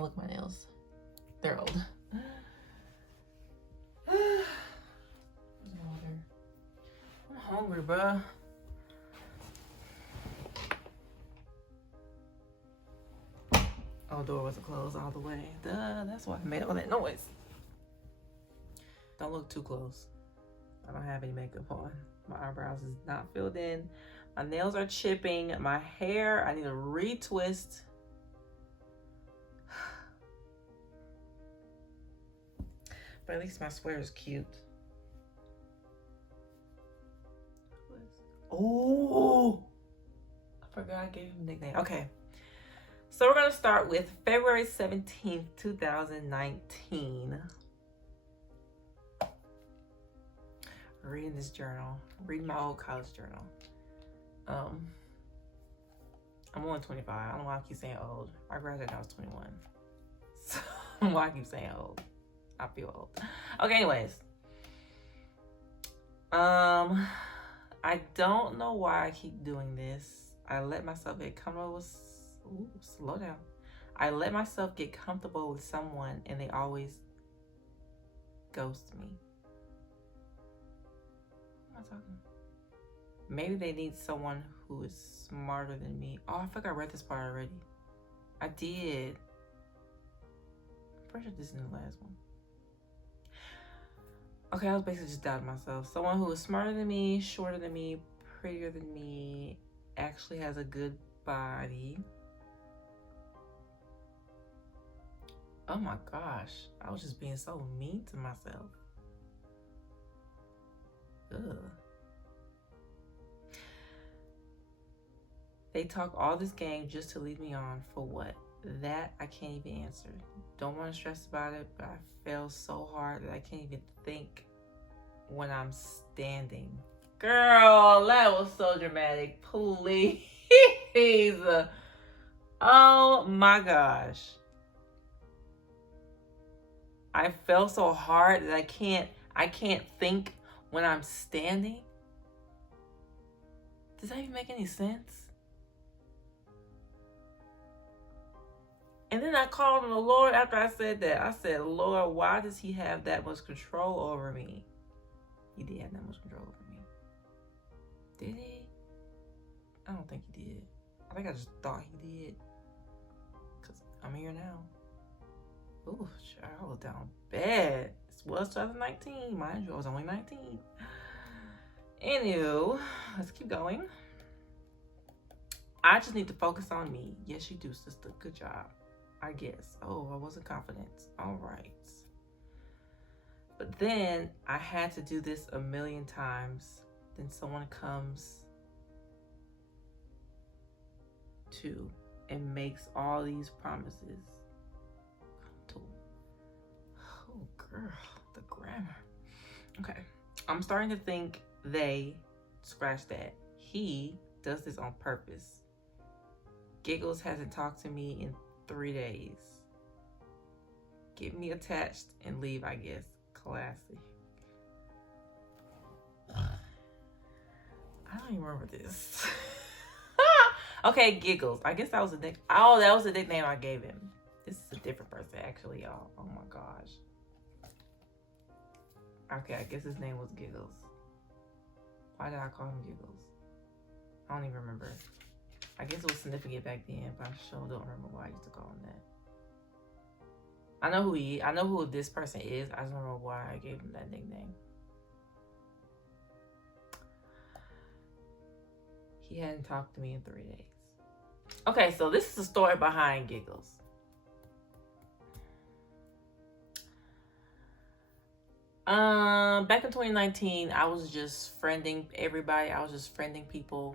Don't look at my nails. They're old. I'm hungry, bruh. Oh, door wasn't closed all the way. Duh, that's why I made all that noise. Don't look too close. I don't have any makeup on. My eyebrows is not filled in. My nails are chipping. My hair, I need a retwist. But at least my sweater is cute. Oh, I forgot I gave him a nickname. Okay. So we're going to start with February 17th, 2019. Reading this journal. Reading my old college journal. I'm only 25. I don't know why I keep saying old. I graduated when I was 21. So I don't know why I keep saying old. I feel old. Okay, anyways. I don't know why I keep doing this. I let myself get comfortable with... Ooh, slow down. I let myself get comfortable with someone and they always ghost me. What am I talking? Maybe they need someone who is smarter than me. Oh, I think I read this part already. I did. I'm pretty sure this is in the last one. Okay, I was basically just doubting myself. Someone who is smarter than me, shorter than me, prettier than me, actually has a good body. Oh my gosh, I was just being so mean to myself. Ugh. They talk all this game just to lead me on for what? That I can't even answer. Don't want to stress about it, but I fail so hard that I can't even think when I'm standing. Girl, that was so dramatic. Please. Oh my gosh. I fell so hard that I can't think when I'm standing. Does that even make any sense? And then I called on the Lord after I said that. I said, Lord, why does he have that much control over me? He did have that much control over me. Did he? I don't think he did. I think I just thought he did. Because I'm here now. Ooh, I was down bad. It was 2019. Mind you, I was only 19. Anywho, let's keep going. I just need to focus on me. Yes, you do, sister. Good job. I guess. Oh, I wasn't confident. All right. But then I had to do this a million times. Then someone comes to and makes all these promises. Oh, girl, the grammar. Okay. I'm starting to think they, scratch that, he does this on purpose. Giggles hasn't talked to me in 3 days. Get me attached and leave, I guess. Classy. I don't even remember this. Okay, Giggles. I guess that was a nick. Oh, that was the nickname I gave him. This is a different person, actually, y'all. Oh my gosh. Okay, I guess his name was Giggles. Why did I call him Giggles? I don't even remember. I guess it was significant back then, but I sure don't remember why I used to call him that. I know who this person is. I just don't remember why I gave him that nickname. He hadn't talked to me in 3 days. Okay, so this is the story behind Giggles. Back in 2019, I was just friending everybody. I was just friending people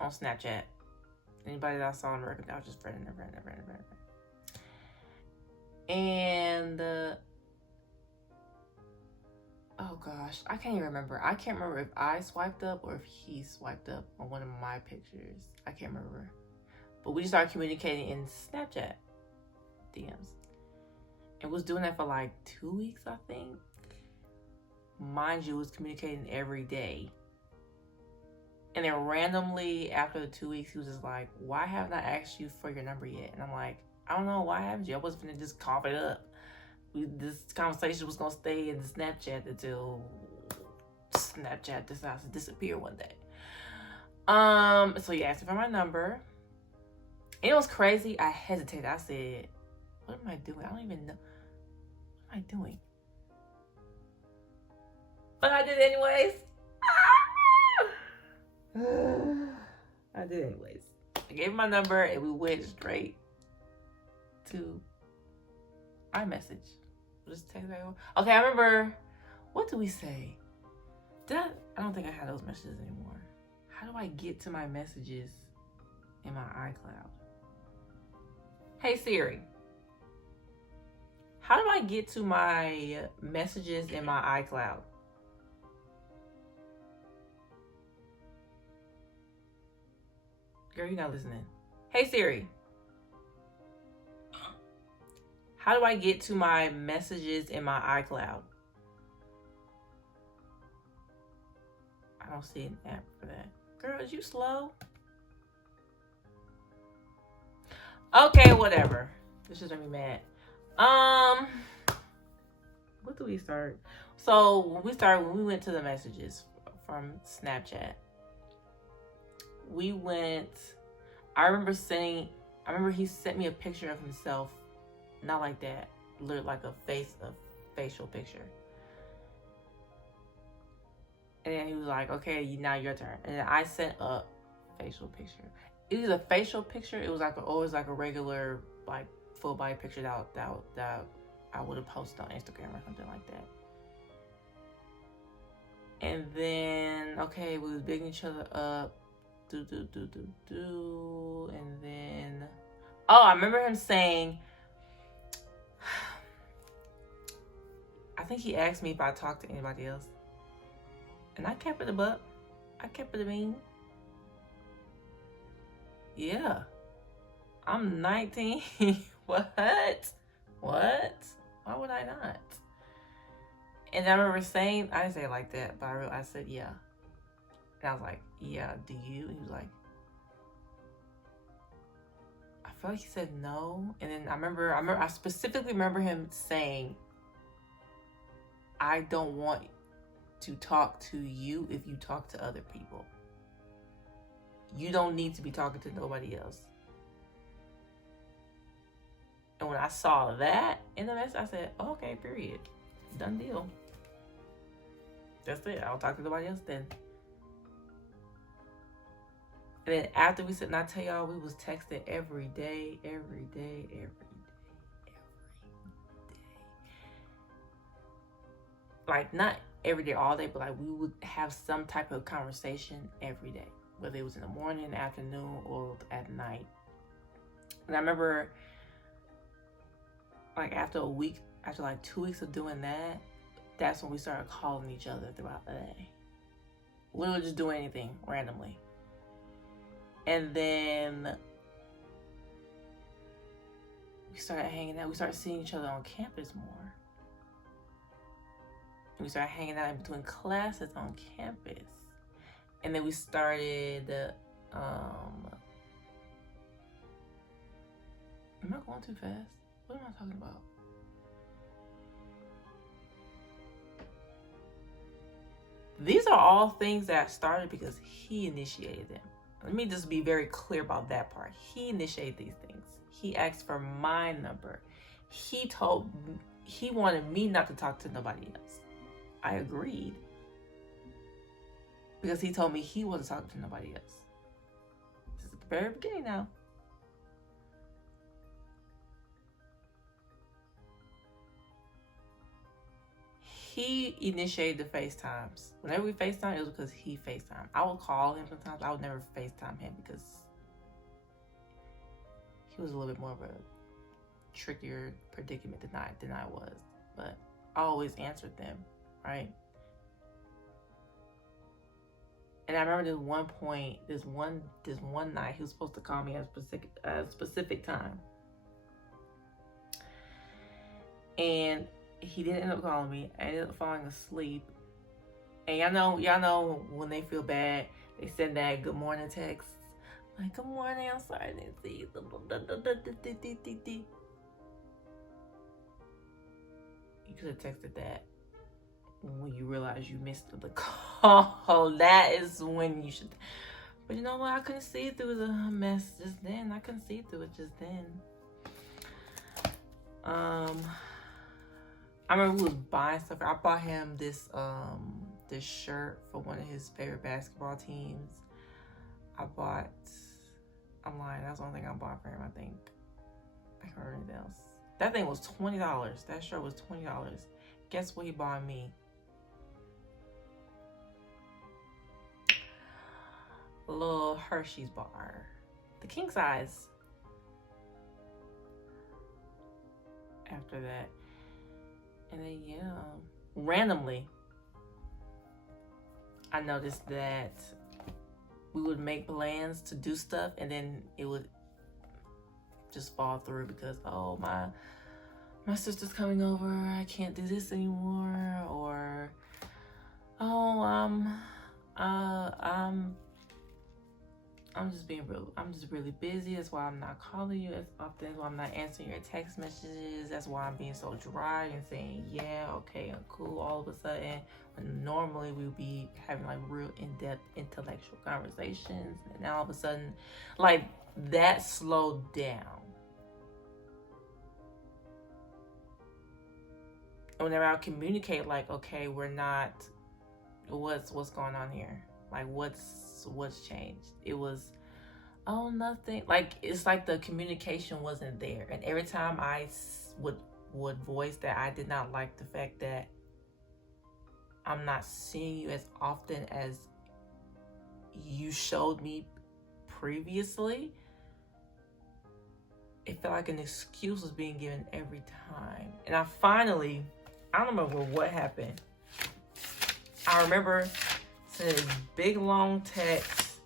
on Snapchat. Anybody that I saw on the record, I was just friending. And oh gosh, I can't even remember. I can't remember if I swiped up or if he swiped up on one of my pictures. I can't remember. But we started communicating in Snapchat DMs. And was doing that for like 2 weeks, I think. Mind you, was communicating every day. And then randomly, after the 2 weeks, he was just like, why haven't I asked you for your number yet? And I'm like, I don't know why I haven't you. I wasn't gonna just cough it up. This conversation was gonna stay in the Snapchat until Snapchat decides to disappear one day. So you asked me for my number. And it was crazy. I hesitated. I said, what am I doing? I don't even know. What am I doing? But I did it anyways. I did it anyways. I gave him my number and we went straight to iMessage. Just text back. Okay, I remember. What did we say? I don't think I had those messages anymore. How do I get to my messages in my iCloud? Hey Siri. How do I get to my messages in my iCloud? Girl, you're not listening. Hey Siri. How do I get to my messages in my iCloud? I don't see an app for that. Girl, is you slow? Okay, whatever. This just made me mad. What do we start? So when we went to the messages from Snapchat, I remember he sent me a picture of himself, not like that, literally like a facial picture. And then he was like, okay, now your turn. And then I sent a facial picture. It was a facial picture. It was like a regular, like, full body picture that I would have posted on Instagram or something like that. And then, okay, we was bigging each other up. And then, I remember him saying, I think he asked me if I talked to anybody else. And I kept it a buck. I kept it a bean. Yeah. I'm 19. What? Why would I not? And I remember saying, I didn't say it like that, but I said, yeah. And I was like, yeah, do you? And he was like, I feel like he said no. And then I specifically remember him saying, I don't want to talk to you if you talk to other people. You don't need to be talking to nobody else. And when I saw that in the message, I said, okay, period. Done deal. That's it. I'll talk to nobody else then. And then after we said, and I tell y'all, we was texting every day. Like, not every day, all day, but like we would have some type of conversation every day, whether it was in the morning, afternoon, or at night. And I remember, like, after like 2 weeks of doing that, that's when we started calling each other throughout the day. Literally just doing anything randomly. And then we started hanging out. We started seeing each other on campus more. We started hanging out in between classes on campus. And then we started, am I going too fast? What am I talking about? These are all things that started because he initiated them. Let me just be very clear about that part. He initiated these things. He asked for my number. He wanted me not to talk to nobody else. I agreed. Because he told me he wasn't talking to nobody else. This is the very beginning now. He initiated the FaceTimes. Whenever we FaceTime, it was because he FaceTime. I would call him sometimes. I would never FaceTime him because he was a little bit more of a trickier predicament than I was. But I always answered them, right? And I remember this one night, he was supposed to call me at a specific time. And he didn't end up calling me. I ended up falling asleep. And y'all know when they feel bad, they send that good morning text. Like, good morning, I'm sorry I didn't see you. You could have texted that when you realize you missed the call. That is when you should. But you know what? I couldn't see through the mess just then. I couldn't see through it just then. I remember we was buying stuff. I bought him this shirt for one of his favorite basketball teams. I'm lying. That's the only thing I bought for him, I think. I can't remember anything else. That thing was $20. That shirt was $20. Guess what he bought me? A little Hershey's bar. The king size. After that. And then, yeah. Randomly, I noticed that we would make plans to do stuff and then it would just fall through because, oh, my sister's coming over, I can't do this anymore, or oh, I'm just really busy. That's why I'm not calling you as often. That's why I'm not answering your text messages. That's why I'm being so dry and saying, yeah, okay, I'm cool all of a sudden. When normally we would be having like real in-depth intellectual conversations. And now all of a sudden, like that slowed down. And whenever I communicate, like, okay, we're not, what's going on here? Like, what's changed? It was, oh, nothing. Like, it's like the communication wasn't there. And every time I would voice that I did not like the fact that I'm not seeing you as often as you showed me previously, it felt like an excuse was being given every time. And I don't remember what happened. I remember sending this big long text.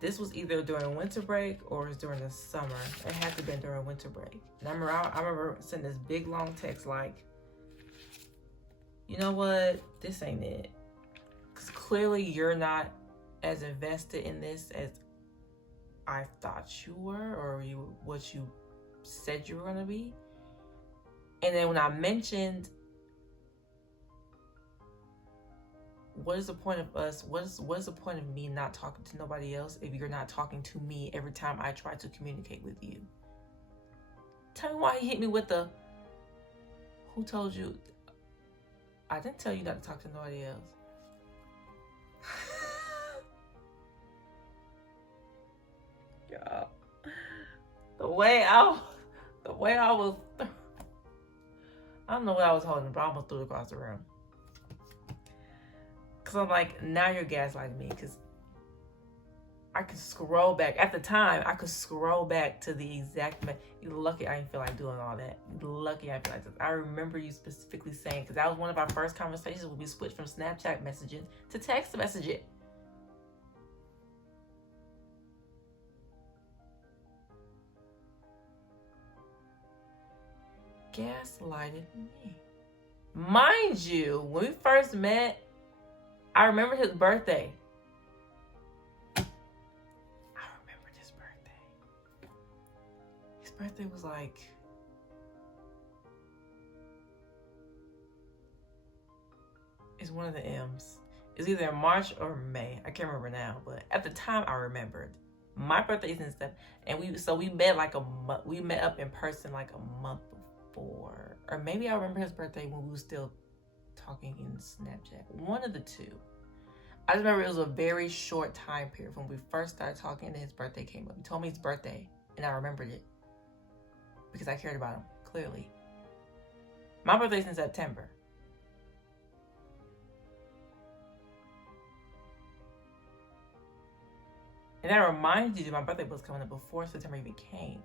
This was either during winter break or it was during the summer. It had to have been during winter break. And I remember sending this big long text like, you know what? This ain't it. Because clearly you're not as invested in this as I thought you were, or what you said you were going to be. And then when I mentioned, what is the point of us? What is the point of me not talking to nobody else if you're not talking to me every time I try to communicate with you? Tell me why he hit me with the, who told you? I didn't tell you not to talk to nobody else. Y'all, the way I was, I don't know what I was holding, but I almost threw it across the room. Cause I'm like, now you're gaslighting me. Cause I could scroll back. At the time, I could scroll back to the exact. You're lucky I didn't feel like doing all that. You're lucky I didn't feel like this. I remember you specifically saying, because that was one of our first conversations when we switched from Snapchat messaging to text messaging. Gaslighted me. Mind you, when we first met, I remember his birthday. His birthday was like, it's one of the M's. It's either March or May. I can't remember now, but at the time I remembered. My birthday is in September, and we met like we met up in person like a month before, or maybe I remember his birthday when we were still talking in Snapchat. One of the two. I just remember it was a very short time period when we first started talking and his birthday came up. He told me his birthday and I remembered it because I cared about him, clearly. My birthday's in September. And that reminds you that my birthday was coming up before September even came.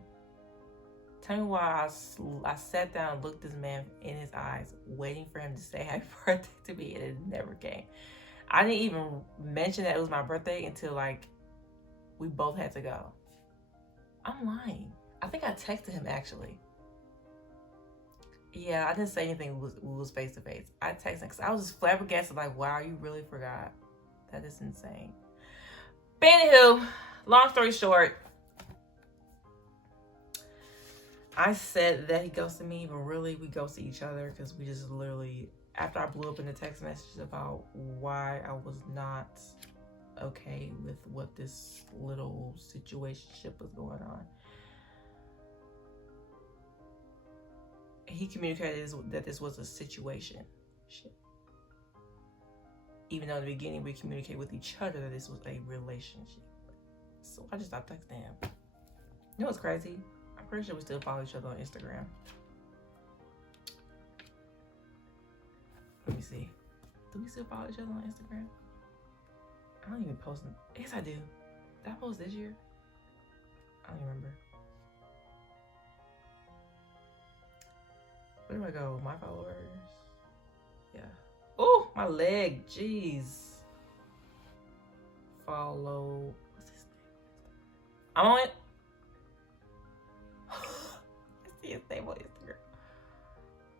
Tell me why I sat down and looked this man in his eyes, waiting for him to say happy birthday to me, and it never came. I didn't even mention that it was my birthday until like we both had to go. I'm lying. I think I texted him actually. Yeah, I didn't say anything. We was face to face. I texted him because I was just flabbergasted. Like, wow, you really forgot? That is insane. But anywho, Long story short, I said that he ghosted me, but really we ghosted each other because we just literally, after I blew up in the text messages about why I was not okay with what this little situationship was going on, he communicated that this was a situation. Shit. Even though in the beginning we communicated with each other that this was a relationship. So I just stopped texting him. You know what's crazy? I'm pretty sure we still follow each other on Instagram. Let me see. Do we still follow each other on Instagram? I don't even post them. Yes, I do. Did I post this year? I don't even remember. Where do I go? My followers? Yeah. Oh, my leg. Jeez. Follow. What's his name? I'm on it. I see his name on Instagram.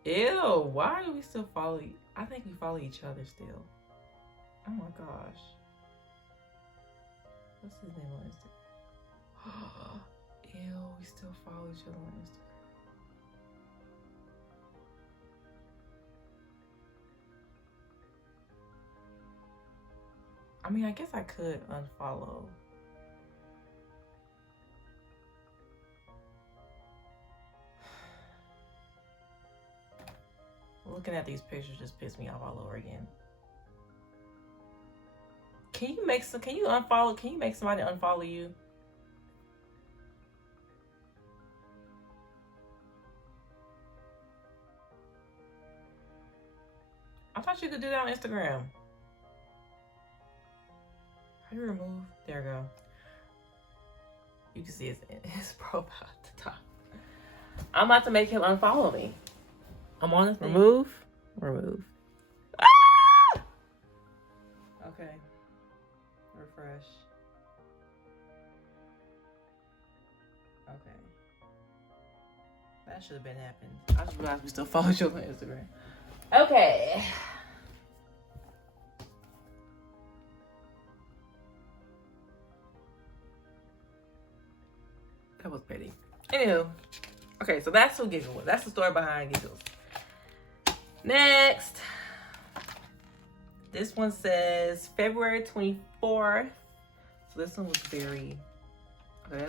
Ew. Why do we still follow? I think we follow each other still. Oh my gosh. What's his name on Instagram? Ew. We still follow each other on Instagram. I mean, I guess I could unfollow. Looking at these pictures just pissed me off all over again. Can you make somebody unfollow you? I thought you could do that on Instagram. How do you remove? There we go. You can see his profile at the top. I'm about to make him unfollow me. I'm on the thing. Remove. Ah! Okay. Refresh. Okay. That should have been happened. I just realized we still follow each other on Instagram. Okay. That was petty. Anywho. Okay, so that's who Giggle was. That's the story behind Giggles. Next. This one says February 24th. So this one was very... Okay,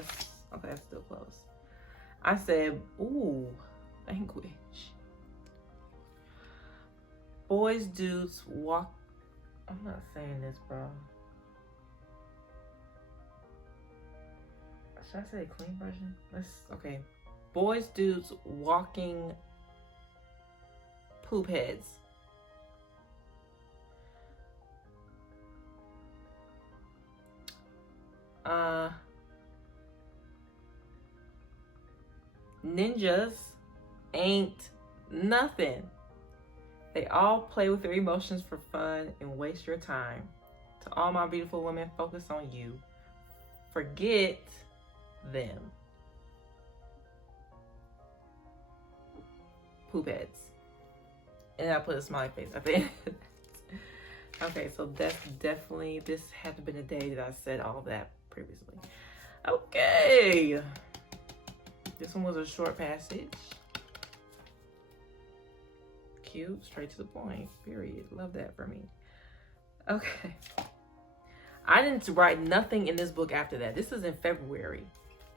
that's still close. I said, ooh, language. Boys, dudes, walk... I'm not saying this, bro. Should I say a clean version? Okay. Boys, dudes, walking poop heads. Ninjas ain't nothing. They all play with their emotions for fun and waste your time. To all my beautiful women, focus on you. Forget them. Poop heads. And I put a smiley face at the end. Okay, so that's definitely, this had to been the day that I said all of that previously. Okay. This one was a short passage. Cute, straight to the point, period. Love that for me. Okay. I didn't write nothing in this book after that. This is in February.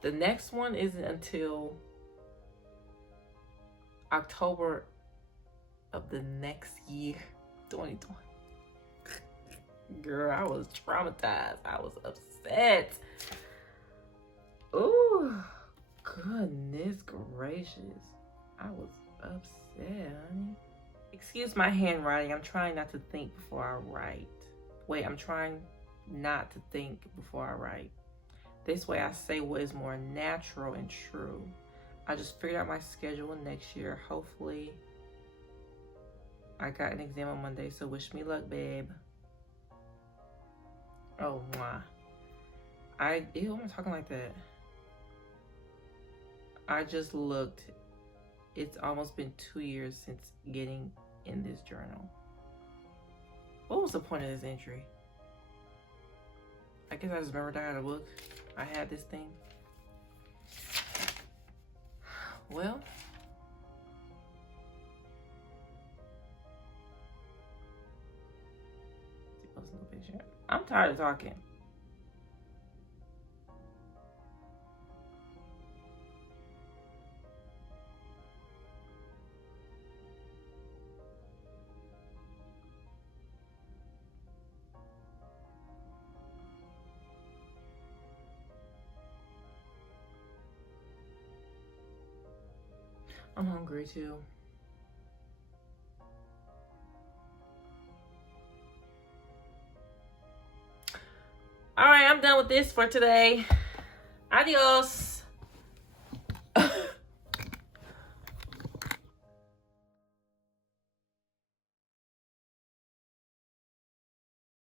The next one isn't until October of the next year, 2020. Girl, I was traumatized. I was upset. Ooh, goodness gracious. I was upset, honey. Excuse my handwriting. I'm trying not to think before I write. Wait, I'm trying not to think before I write. This way I say what is more natural and true. I just figured out my schedule next year. Hopefully. I got an exam on Monday, so wish me luck, babe. Oh, mwah. Ew, I'm talking like that. I just looked. It's almost been 2 years since getting in this journal. What was the point of this entry? I guess I just remembered I got a book. I had this thing. Well. I'm tired of talking. I'm hungry too. All right, I'm done with this for today. Adios.